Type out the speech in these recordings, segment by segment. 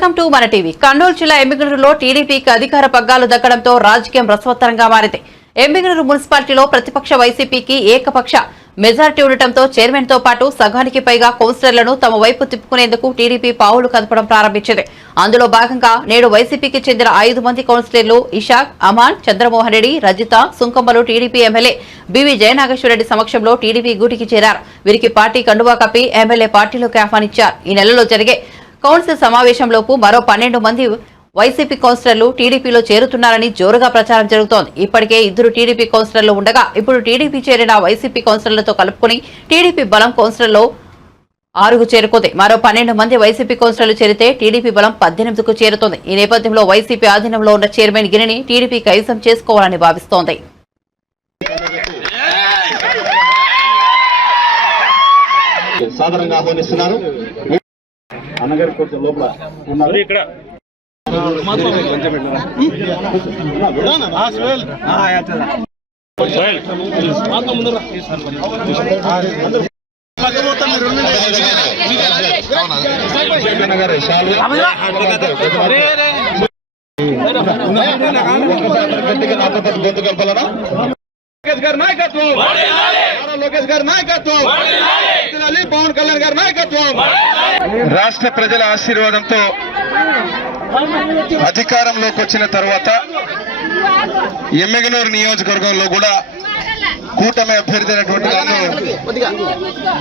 Welcome to మన TV. Kurnool జిల్లా ఎమ్మిగనూరులో టీడీపీకి అధికార పగ్గాలు దక్కడంతో రాజకీయం రసవత్తరంగా మారింది. ఎమ్మిగనూరు మున్సిపాలిటీలో ప్రతిపక్ష వైసీపీకి ఏకపక్ష మెజారిటీ ఉండటంతో చైర్మన్ తో పాటు సగానికి పైగా కౌన్సిలర్లను తమ వైపు తిప్పుకునేందుకు టీడీపీ పావులు కదపడం ప్రారంభించింది. అందులో భాగంగా నేడు వైసీపీకి చెందిన 5 మంది కౌన్సిలర్లు ఇషాక్, అమాన్, చంద్రమోహన్ రెడ్డి, రజిత, సుంకమ్మలు టీడీపీ ఎమ్మెల్యే బివి జయనాగేశ్వరరెడ్డి సమక్షంలో టీడీపీ గూటికి చేరారు. వీరికి పార్టీ కండువా కప్పి ఎమ్మెల్యే పార్టీలోకి ఆహ్వానించారు. ఈ నెలలో జరిగే కౌన్సిల్ సమావేశంలోపు మరో 12 మంది వైసీపీ కౌన్సిలర్లు టీడీపీలో చేరుతున్నారని జోరుగా ప్రచారం జరుగుతోంది. ఇప్పటికే 2 టీడీపీ కౌన్సిలర్లు ఉండగా ఇప్పుడు టీడీపీ చేరిన వైసీపీ కౌన్సిలర్లతో కలుపుకుని టీడీపీ బలం కౌన్సిలర్లో 6కు చేరుకుంది. మరో 12 మంది వైసీపీ కౌన్సిలర్లు చేరితే టీడీపీ బలం 18కు చేరుతోంది. ఈ నేపథ్యంలో వైసీపీ ఆధీనంలో ఉన్న చైర్మన్ గిరిని టీడీపీ కైవసం చేసుకోవాలని భావిస్తోంది. సాధారణంగా ఆహ్వానిస్తున్నారు. అన్నగారు కొంచెం లోపల ఉన్నారు. ఇక్కడ నాయకత్వం, లోకేష్ గారి నాయకత్వం, పవన్ కళ్యాణ్ గారి నాయకత్వం. రాష్ట్ర ప్రజల ఆశీర్వాదంతో అధికారంలోకి వచ్చిన తర్వాత ఎమ్మిగనూరు నియోజకవర్గంలో కూడా కూటమి అభ్యర్థి అయినటువంటి నన్ను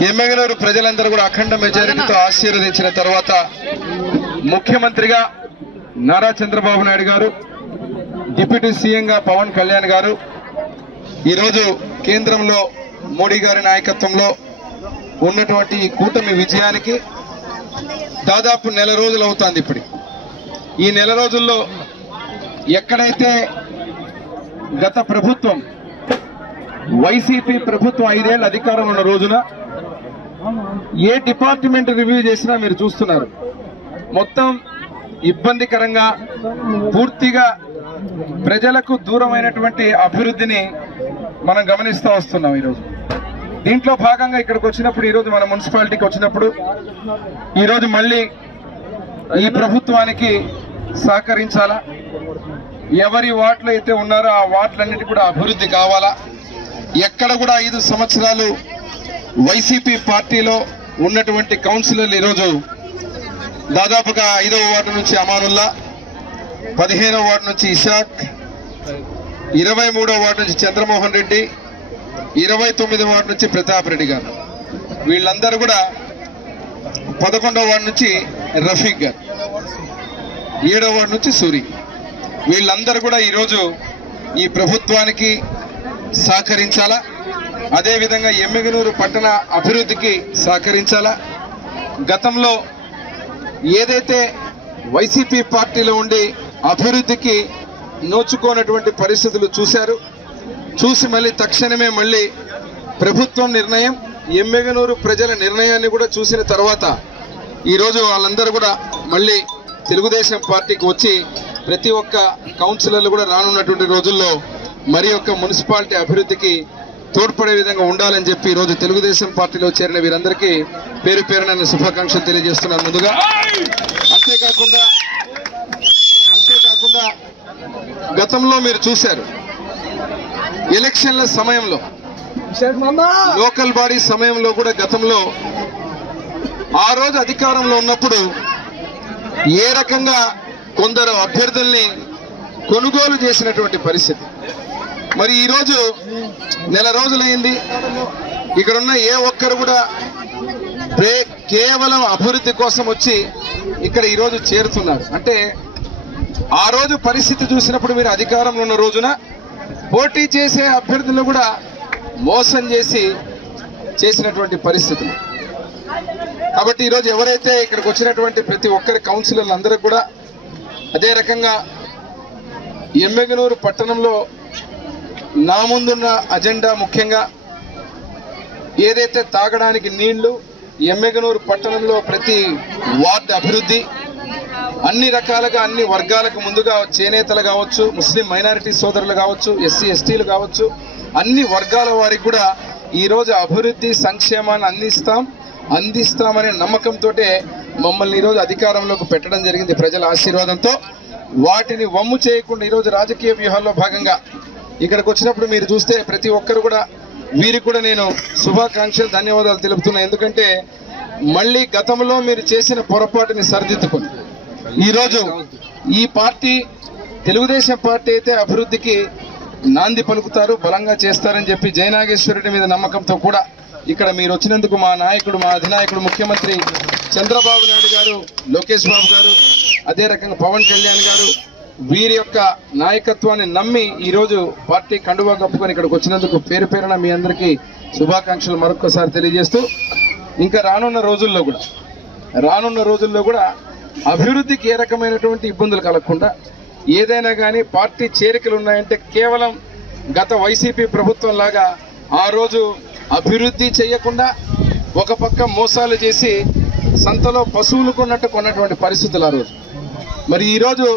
ఎమ్మిగనూరు ప్రజలందరూ కూడా అఖండ మెజారిటీతో ఆశీర్వదించిన తర్వాత ముఖ్యమంత్రిగా నారా చంద్రబాబు నాయుడు గారు, డిప్యూటీ సీఎంగా పవన్ కళ్యాణ్ గారు, ఈరోజు కేంద్రంలో మోడీ గారి నాయకత్వంలో ఉన్నటువంటి కూటమి విజయానికి దాదాపు నెల రోజులు అవుతుంది. ఇప్పుడు ఈ నెల రోజుల్లో ఎక్కడైతే గత ప్రభుత్వం వైసీపీ ప్రభుత్వం 5 ఏళ్ల అధికారం ఉన్న రోజున ఏ డిపార్ట్మెంట్ రివ్యూ చేసినా మీరు చూస్తున్నారు, మొత్తం ఇబ్బందికరంగా పూర్తిగా ప్రజలకు దూరమైనటువంటి అభివృద్ధిని మనం గమనిస్తూ వస్తున్నాం. ఈరోజు దీంట్లో భాగంగా ఇక్కడికి వచ్చినప్పుడు, ఈరోజు మన మున్సిపాలిటీకి వచ్చినప్పుడు, ఈరోజు మళ్ళీ ఈ ప్రభుత్వానికి సహకరించాలా, ఎవరి వార్డులు అయితే ఉన్నారో ఆ వార్డులన్నిటి కూడా అభివృద్ధి కావాలా, ఎక్కడ కూడా 5 సంవత్సరాలు వైసీపీ పార్టీలో ఉన్నటువంటి కౌన్సిలర్లు ఈరోజు దాదాపుగా 5వ వార్డు నుంచి అమానుల్లా, 15వ వార్డు నుంచి ఇషాక్, 23వ వార్డు నుంచి చంద్రమోహన్ రెడ్డి, 29వ వార్డు నుంచి ప్రతాప్ రెడ్డి గారు, వీళ్ళందరూ కూడా 11వ వార్డు నుంచి రఫీక్ గారు, 7వ వార్డు నుంచి సూరి, వీళ్ళందరూ కూడా ఈరోజు ఈ ప్రభుత్వానికి సహకరించాలా, అదేవిధంగా ఎమ్మిగనూరు పట్టణ అభివృద్ధికి సహకరించాలా. గతంలో ఏదైతే వైసీపీ పార్టీలో ఉండి అభివృద్ధికి నోచుకోనటువంటి పరిస్థితులు చూశారు, చూసి మళ్ళీ తక్షణమే మళ్ళీ ప్రభుత్వం నిర్ణయం, ఎమ్మిగనూరు ప్రజల నిర్ణయాన్ని కూడా చూసిన తర్వాత ఈరోజు వాళ్ళందరూ కూడా మళ్ళీ తెలుగుదేశం పార్టీకి వచ్చి ప్రతి ఒక్క కౌన్సిలర్లు కూడా రానున్నటువంటి రోజుల్లో మరి యొక్క మున్సిపాలిటీ అభివృద్ధికి తోడ్పడే విధంగా ఉండాలని చెప్పి ఈరోజు తెలుగుదేశం పార్టీలో చేరిన వీరందరికీ పేరు పేరున నేను శుభాకాంక్షలు తెలియజేస్తున్నాను ముందుగా. అంతేకాకుండా గతంలో మీరు చూశారు, ఎలక్షన్ల సమయంలో, లోకల్ బాడీ సమయంలో కూడా గతంలో ఆ రోజు అధికారంలో ఉన్నప్పుడు ఏ రకంగా కొందరు అభ్యర్థుల్ని కొనుగోలు చేసినటువంటి పరిస్థితి. మరి ఈరోజు నెల రోజులైంది, ఇక్కడున్న ఏ ఒక్కరు కూడా కేవలం అభివృద్ధి కోసం వచ్చి ఇక్కడ ఈరోజు చేరుతున్నారు. అంటే ఆ రోజు పరిస్థితి చూసినప్పుడు మీరు అధికారంలో ఉన్న రోజున పోటీ చేసే అభ్యర్థులను కూడా మోసం చేసినటువంటి పరిస్థితులు. కాబట్టి ఈరోజు ఎవరైతే ఇక్కడికి వచ్చినటువంటి ప్రతి ఒక్కరి కౌన్సిలర్లు అందరూ కూడా అదే రకంగా ఎమ్మిగనూరు పట్టణంలో నా ముందున్న అజెండా ముఖ్యంగా ఏదైతే తాగడానికి నీళ్లు, ఎమ్మిగనూరు పట్టణంలో ప్రతి వార్డు అభివృద్ధి, అన్ని రకాలుగా అన్ని వర్గాలకు ముందుగా చేనేతలు కావచ్చు, ముస్లిం మైనారిటీ సోదరులు కావచ్చు, ఎస్సీ ఎస్టీలు కావచ్చు, అన్ని వర్గాల వారికి కూడా ఈరోజు అభివృద్ధి సంక్షేమాన్ని అందిస్తాం. అందిస్తామనే నమ్మకంతో మమ్మల్ని ఈరోజు అధికారంలోకి పెట్టడం జరిగింది ప్రజల ఆశీర్వాదంతో. వాటిని వమ్ము చేయకుండా ఈరోజు రాజకీయ వ్యూహాల్లో భాగంగా ఇక్కడికి వచ్చినప్పుడు మీరు చూస్తే ప్రతి ఒక్కరు కూడా వీరికి కూడా నేను శుభాకాంక్షలు ధన్యవాదాలు తెలుపుతున్నా. ఎందుకంటే మళ్ళీ గతంలో మీరు చేసిన పొరపాటుని సరిదిద్దుకుని ఈరోజు ఈ పార్టీ తెలుగుదేశం పార్టీ అయితే అభివృద్ధికి నాంది పలుకుతారు, బలంగా చేస్తారని చెప్పి జయనాగేశ్వరుడి మీద నమ్మకంతో కూడా ఇక్కడ మీరు వచ్చినందుకు మా నాయకుడు, మా అధినాయకుడు ముఖ్యమంత్రి చంద్రబాబు నాయుడు గారు, లోకేష్ బాబు గారు, అదే రకంగా పవన్ కళ్యాణ్ గారు వీరి యొక్క నాయకత్వాన్ని నమ్మి ఈరోజు పార్టీ కండువా కప్పుకొని ఇక్కడికి వచ్చినందుకు పేరు పేరున మీ అందరికీ శుభాకాంక్షలు మరొకసారి తెలియజేస్తూ, ఇంకా రానున్న రోజుల్లో కూడా అభివృద్ధికి ఏ రకమైనటువంటి ఇబ్బందులు కలగకుండా ఏదైనా కానీ పార్టీ చేరికలు ఉన్నాయంటే కేవలం గత వైసీపీ ప్రభుత్వం లాగా ఆ రోజు అభివృద్ధి చేయకుండా ఒక పక్క మోసాలు చేసి సంతలో పశువులు కొన్నటువంటి పరిస్థితులు ఆ రోజు. మరి ఈరోజు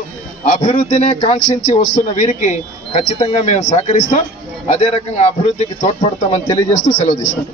అభివృద్ధినే కాంక్షించి వస్తున్న వీరికి ఖచ్చితంగా మేము సహకరిస్తాం, అదే రకంగా అభివృద్ధికి తోడ్పడతామని తెలియజేస్తూ సెలవు తీసుకుంటాం.